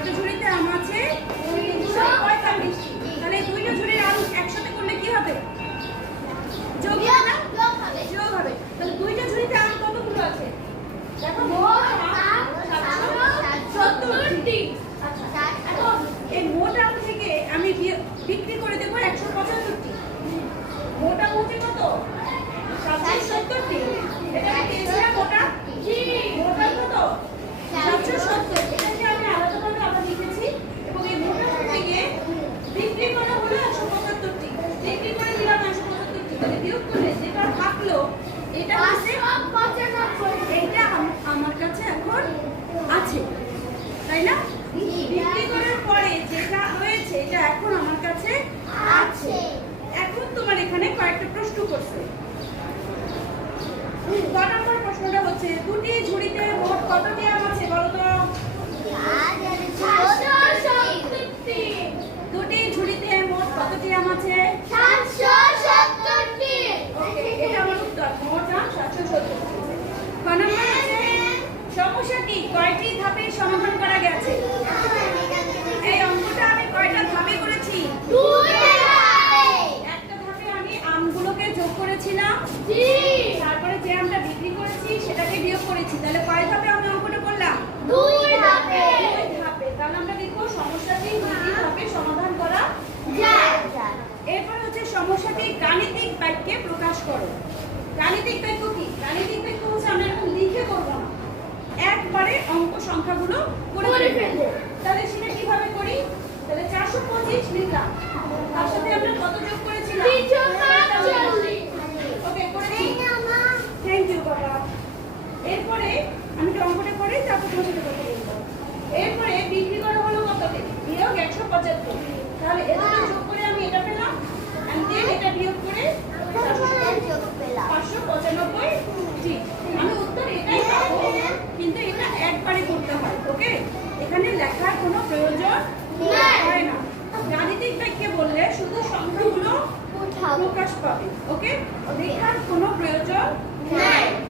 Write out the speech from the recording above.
একটা ঝুড়িতে আম আছে 45, তাহলে এই দুইটা ঝুড়ির আম একসাথে করলে কি হবে? যোগ হবে না? যোগ হবে। তাহলে দুইটা ঝুড়িতে আম কতগুলো আছে? দেখো মোট আম 770টি। আচ্ছা, এখন এই মোট আম থেকে আমি বিক্রি করে দেবো 175টি। মোটামুটি কত? 770টি। এটা আমি দিয়েছিলাম মোটা? মোটা কত? 770। এটাকে আমি আলাদাভাবে আবার লিখেছি এবং এই মোটা থেকে বিক্রি করা হলো 175টি। বিক্রি করে দিলাম 175টি। তাহলে বিয়োগ করলে যেটা থাকলো এটা হচ্ছে 95। এটা আমার কাছে এখন আছে, তাই না? বিক্রি করার পরে যেটা হয়েছে এটা এখন আমার কাছে আছে। এখন তোমার এখানে কয়েকটা প্রশ্ন করছে। ক নম্বর প্রশ্নটা হচ্ছে দুটি ঝুড়িতে মোট কতটি আম আছে বলো তো? দুটি ঝুড়িতে মোট কতটি আম আছে? 770টি। ওকে, এটা আমার উত্তর। মোট আম 770। ক নম্বর হচ্ছে সমস্যাটি কয়টি ধাপে সমাধান করা গেছে? এই অঙ্কটা আমি কয়টা ধাপে করেছি? একটা ধাপে আমি আমগুলোকে যোগ করেছিলাম, তারপরে যে আমটা বিক্রি করেছি সেটাকে বিয়োগ করেছি। তাহলে কয় ধাপে আমি অঙ্কটা করলাম? 2 ধাপে। 2 ধাপে। তাহলে আমরা লিখবো সমস্যাটি 2টি ধাপে সমাধান করা যায়। এরপর হচ্ছে সমস্যাটি গাণিতিক বাক্যে প্রকাশ করো। গাণিতিক বাক্য কি? গাণিতিক বাক্য হচ্ছে আমরা এখন লিখে করব না, একবারে অঙ্ক সংখ্যাগুলো করে ফেলবো। তাহলে সেটা কিভাবে করি? তাহলে 425 লিখলাম, তার সাথে আমরা কত যোগ করেছিলাম? 345। ওকে, করেছি। থ্যাংক ইউ বাবা। এরপরে আমি একটু অঙ্কটা করে তারপর তোমার সাথে কথা বলবো। এরপরে বিক্রি করা হলো কততে? বিয়োগ 175। তাহলে এটা যোগ করে আমি এটা পেলাম, আমি দেন এটা বিয়োগ করে 595টি। আমি উত্তর এটাই পাবো, কিন্তু এটা একবারে করতে হয়। ওকে, এখানে লেখার কোনো প্রয়োজন হয় না। গাণিতিক বাক্যে বললে শুধু সংখ্যাগুলো প্রকাশ পাবে। ওকে, লেখার কোনো প্রয়োজন নাই।